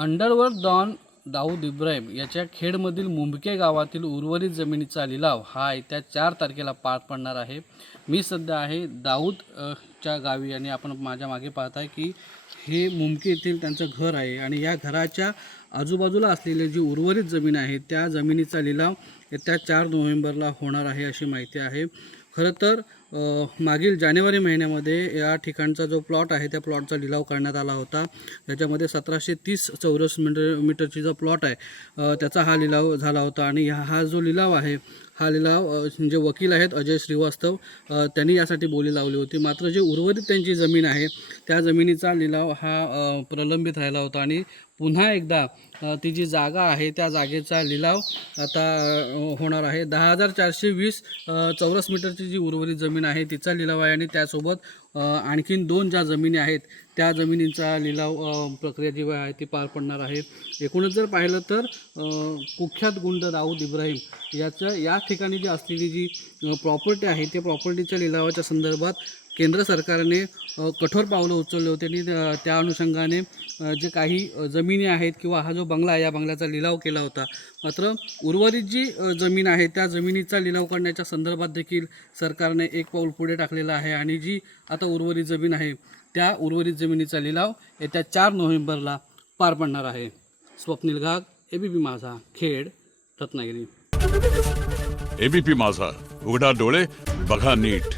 Underworld don Dawood Ibrahim याच्या खेडमधील मुंबके गावातील उर्वरित जमिनीचा लिलाव हा येत्या 4 तारखेला पार पडणार आहे। मी सध्या आहे च्या गावी आणि आपण माझ्या मागे पाहताय की हे मुंबके येथील त्यांचं घर आहे आणि या घराच्या आजूबाजूला असलेली जी उर्वरित जमीन आहे त्या जमिनीचा लिलाव येत्या 4 नोव्हेंबरला होणार आहे अशी माहिती आहे। खरं तर मागील जानेवारी महिन्यामध्ये या ठिकाणचा जो प्लॉट आहे त्या प्लॉटचा लिलाव करण्यात आला होता। त्याच्यामध्ये 1730 चौरस मीटरची जो प्लॉट आहे त्याचा हा लिलाव झाला होता आणि हा जो लिलाव आहे हा लिलाव जे वकील आहेत अजय श्रीवास्तव त्यांनी यासाठी बोली लावली होती। मात्र जे उर्वरित त्यांची जमीन आहे त्या जमिनीचा लिलाव हा प्रलंबित राहिला होता आणि पुन्हा एकदा ती जी जागा आहे त्या जागेचा लिलाव आता होणार आहे। 10,420 चौरस मीटरची जी उर्वरित जमीन आहे तिचा लिलाव आहे आणि त्यासोबत आणखीन 2 ज्या जमिनी आहेत त्या जमिनींचा लिलाव प्रक्रिया जी आहे ती पार पडणार आहे। एकूणच जर पाहिलं तर कुख्यात गुंड दाऊद इब्राहिम या ठिकाणी जी असलेली जी प्रॉपर्टी आहे त्या प्रॉपर्टीच्या लिलावाच्या संदर्भात केंद्र सरकारने कठोर पावलं उचलले होते आणि त्या अनुषंगाने जे काही जमिनी आहेत किंवा हा जो बंगला आहे या बंगल्याचा लिलाव केला होता। मात्र उर्वरित जी जमीन आहे त्या जमिनीचा लिलाव करण्याच्या संदर्भात देखील सरकारने एक पाऊल पुढे टाकलेलं आहे आणि जी आता उर्वरित जमीन आहे त्या उर्वरित जमिनीचा लिलाव येत्या 4 नोव्हेंबरला पार पडणार आहे। स्वप्नील घाग, एबीपी माझा, खेड, रत्नागिरी। एबीपी माझा, उघडा डोळे बघा नीट।